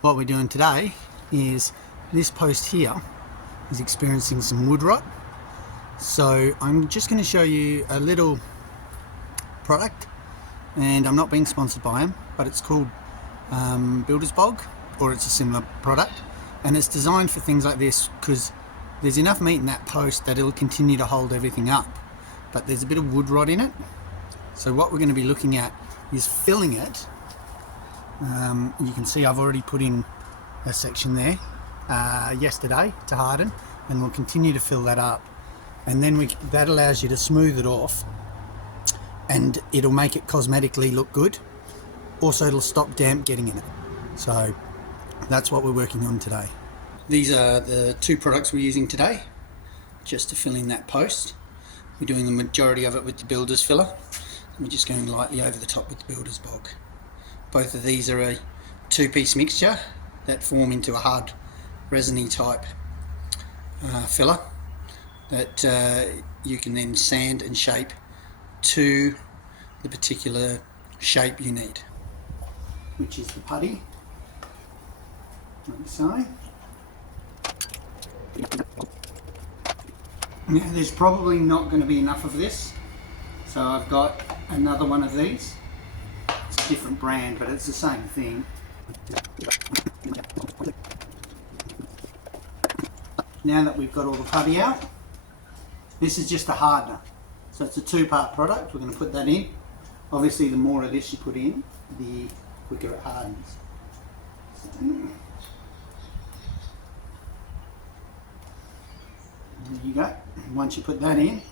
what we're doing today is this post here is experiencing some wood rot. So I'm just going to show you a little product, and I'm not being sponsored by them, but it's called Builder's Bog, or it's a similar product, and it's designed for things like this because there's enough meat in that post that it'll continue to hold everything up, but there's a bit of wood rot in it. So what we're going to be looking at is filling it. You can see I've already put in a section there yesterday to harden, and we'll continue to fill that up, and then that allows you to smooth it off, and it'll make it cosmetically look good. Also, it'll stop damp getting in it. So that's what we're working on today. These are the two products we're using today just to fill in that post. We're doing the majority of it with the builder's filler. We're just going lightly over the top with the builder's bog. Both of these are a two-piece mixture that form into a hard resiny type filler that you can then sand and shape to the particular shape you need, which is the putty, like so. Now, there's probably not going to be enough of this, so I've got another one of these. It's a different brand, but it's the same thing. Now that we've got all the putty out, this is just a hardener. So it's a two-part product. We're going to put that in. Obviously, the more of this you put in, the quicker it hardens. So, there you go. Once you put that in,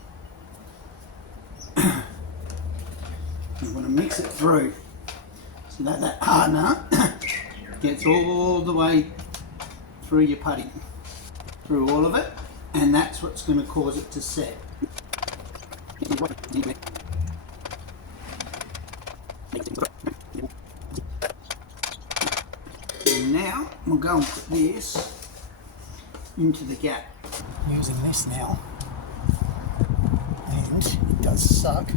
you want to mix it through so that that hardener gets all the way through your putty, through all of it, and that's what's going to cause it to set. And now we'll go and put this into the gap. Using this now, and it does suck.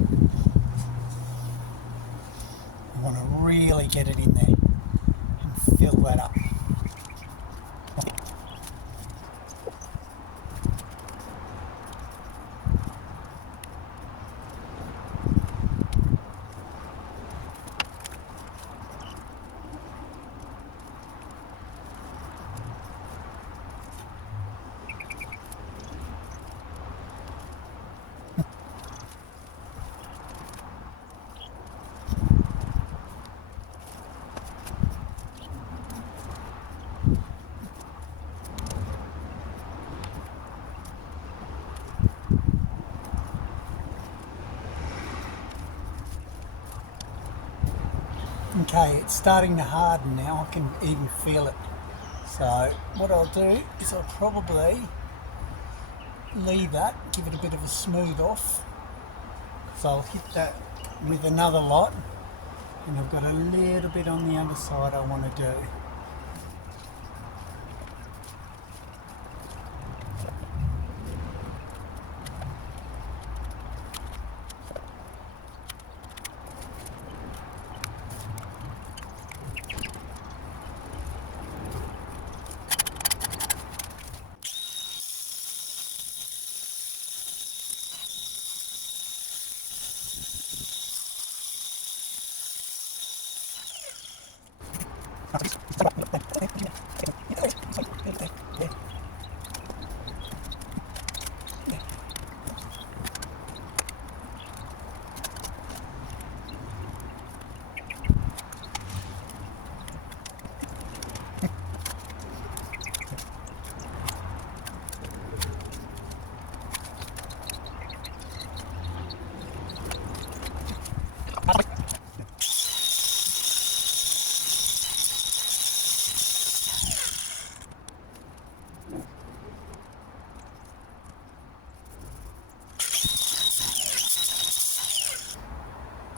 I want to really get it in there and fill that up. Okay, it's starting to harden now. I can even feel it. So what I'll do is I'll probably leave that, give it a bit of a smooth off. So I'll hit that with another lot, and I've got a little bit on the other side I want to do.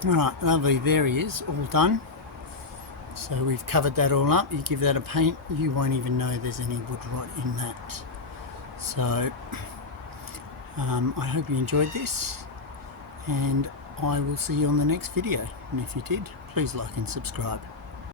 Alright, lovely, there he is, all done. So we've covered that all up. You give that a paint, you won't even know there's any wood rot in that. So I hope you enjoyed this, and I will see you on the next video. And if you did, please like and subscribe.